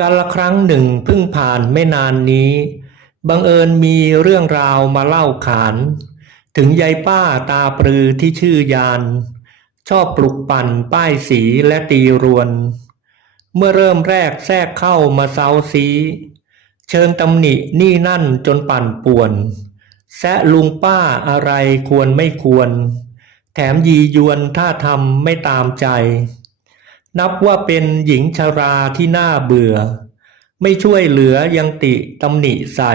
กาลครั้งหนึ่งเพิ่งผ่านไม่นานนี้ บังเอิญมีเรื่องราวมาเล่าขาน ถึงยายป้าตาปรือที่ชื่อยาน ชอบปลุกปั่นป้ายสีและตีรวน เมื่อเริ่มแรกแทรกเข้ามาเซาซี เชิงตำหนินี่นั่นจนปั่นป่วน แซะลุงป้าอะไรควรไม่ควร แถมยียวนถ้าทำไม่ตามใจ นับว่าเป็นหญิงชราที่น่าเบื่อ ไม่ช่วยเหลือยังติตำหนิใส่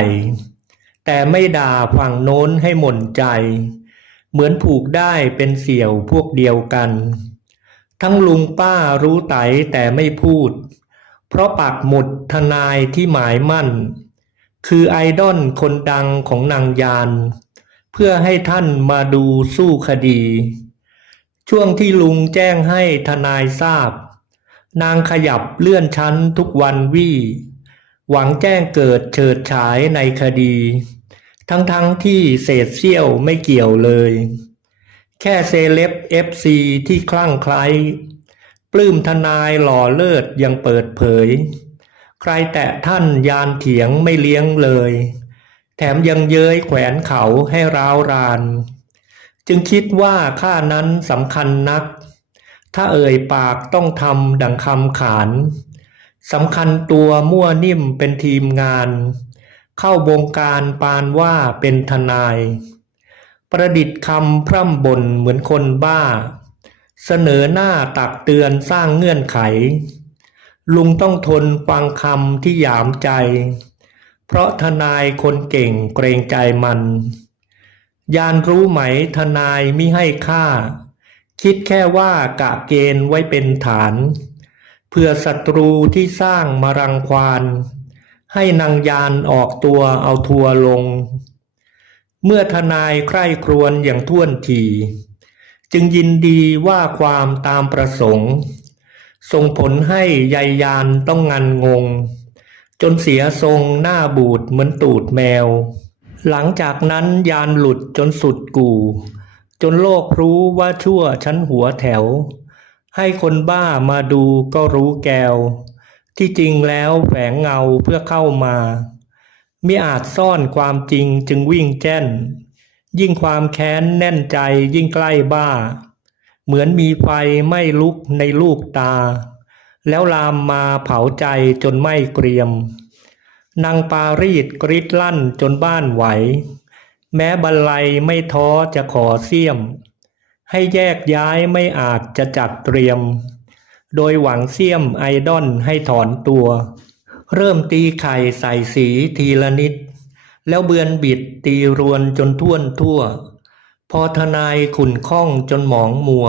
แต่ไม่ด่าฝั่งโน้นให้หม่นใจ เหมือนผูกได้เป็นเสี่ยวพวกเดียวกัน ทั้งลุงป้ารู้ไตแต่ไม่พูด เพราะปักหมุดทนายที่หมายมั่น คือไอดอลคนดังของนางยาน เพื่อให้ท่านมาดูสู้คดี ช่วงที่ลุงแจ้งให้ทนายทราบ นางขยับเลื่อนชั้นทุกวันวี่ หวังแจ้งเกิดเฉิดฉายในคดี ทั้งๆทที่เศษเสี้ยวไม่เกี่ยวเลย แค่เซเลบเอฟซีที่คลั่งไคล้ปลื้มทนายหล่อเลิศยังเปิดเผย ใครแตะท่านยานเถียงไม่เลี้ยงเลย แถมยังเย้ยแขวนเขาให้ร้าวราน จึงคิดว่าค่านั้นสำคัญนัก ถ้าเอ่ยปากต้องทำดังคำขานสำคัญตัวมั่วนิ่มเป็นทีมงาน เข้าวงการปานว่าเป็นทนาย ประดิษฐ์คำพร่ำบ่นเหมือนคนบ้า เสนอหน้าตักเตือนสร้างเงื่อนไข ลุงต้องทนฟังคำที่หยามใจ เพราะทนายคนเก่งเกรงใจมัน ยานรู้ไหมทนายมิให้ค่า คิดแค่ว่ากะเกณฑ์ไว้เป็นฐาน เพื่อศัตรูที่สร้างมารังควานให้นางยานออกตัวเอาทัวลง เมื่อทนายใคร่ครวญอย่างท่วนที จึงยินดีว่าความตามประสงค์ ส่งผลให้ยายยานต้องงันงง จนเสียทรงหน้าบูดเหมือนตูดแมว หลังจากนั้นยานหลุดจนสุดกู่ จนโลกรู้ว่าชั่วชั้นหัวแถว ให้คนบ้ามาดูก็รู้แกว ที่จริงแล้วแฝงเงาเพื่อเข้ามามิอาจซ่อนความจริงจึงวิ่งแจ้น ยิ่งความแค้นแน่นใจยิ่งใกล้บ้า เหมือนมีไฟไม้ลุกในลูกตา แล้วลามมาเผาใจจนไม่เกรียม นางปารีดกริดลั่นจนบ้านไหว แม้บรรลัยไม่ท้อจะขอเสียม ให้แยกย้ายไม่อาจจะจัดเตรียม โดยหวังเสียมไอดอลให้ถอนตัว เริ่มตีไข่ใส่สีทีละนิด แล้วเบือนบิดตีรวนจนท่วนทั่ว พอทนายขุนข้องจนหมองมัว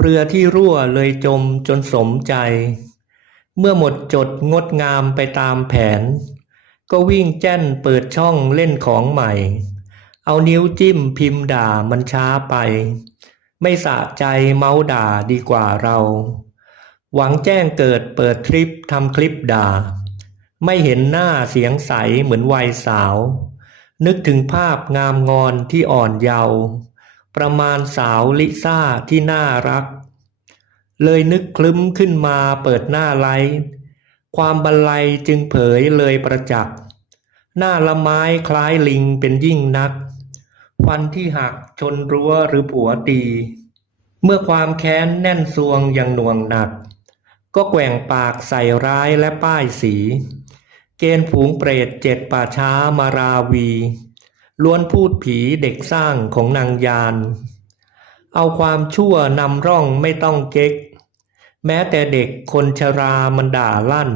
เรือที่รั่วเลยจมจนสมใจ เมื่อหมดจดงดงามไปตามแผน ก็วิ่งแจ้นเปิดช่องเล่นของใหม่ เอานิ้วจิ้มพิมพ์ด่ามันช้าไป ไม่สะใจเมาด่าดีกว่าเรา หวังแจ้งเกิดเปิดทริปทำคลิปด่า ไม่เห็นหน้าเสียงใสเหมือนวัยสาว นึกถึงภาพงามงอนที่อ่อนเยาว์ประมาณสาวลิซ่าที่น่ารัก เลยนึกคลึ้มขึ้นมาเปิดหน้าไลฟ์ความบันไลจึงเผยเลยประจักษ์หน้าละไม้คล้ายลิงเป็นยิ่งนัก ฟันที่หักชนรั้วหรือผัวตี เมื่อความแค้นแน่นซวงอย่างหน่วงหนัก ก็แกว่งปากใส่ร้ายและป้ายสี เกณฑ์ฝูงเปรตเจ็ดป่าช้ามาราวี ล้วนพูดผีเด็กสร้างของนางยาน เอาความชั่วนำร่องไม่ต้องเก๊ก แม้แต่เด็กคนชรามันด่าลั่น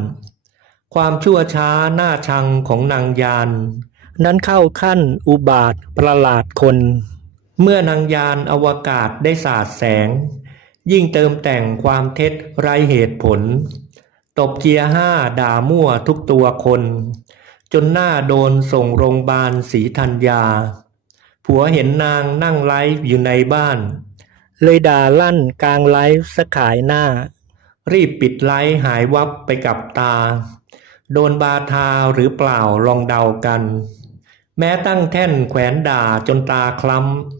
ความชั่วช้าหน้าชังของนางยาน นั้นเข้าขั้นอุบาทประหลาดคน เมื่อนางยานอวกาศได้สาดแสง ยิ่งเติมแต่งความเท็จไรเหตุผล ตบเกียร์ห้าด่ามั่วทุกตัวคน จนหน้าโดนส่งโรงพยาบาลศรีธัญญา ผัวเห็นนางนั่งไลฟ์อยู่ในบ้านเลยด่าลั่นกลางไลฟ์สขายหน้า รีบปิดไลฟ์หายวับไปกับตา โดนบาทาหรือเปล่าลองเดากัน แม้ตั้งแท่นแขวนด่าจนตาคล้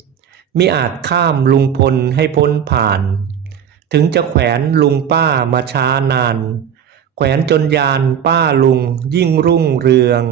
ำมิอาจข้ามลุงพลให้พ้นผ่าน ถึงจะแขวนลุงป้ามาช้านาน แขวนจนยานป้าลุงยิ่งรุ่งเรือง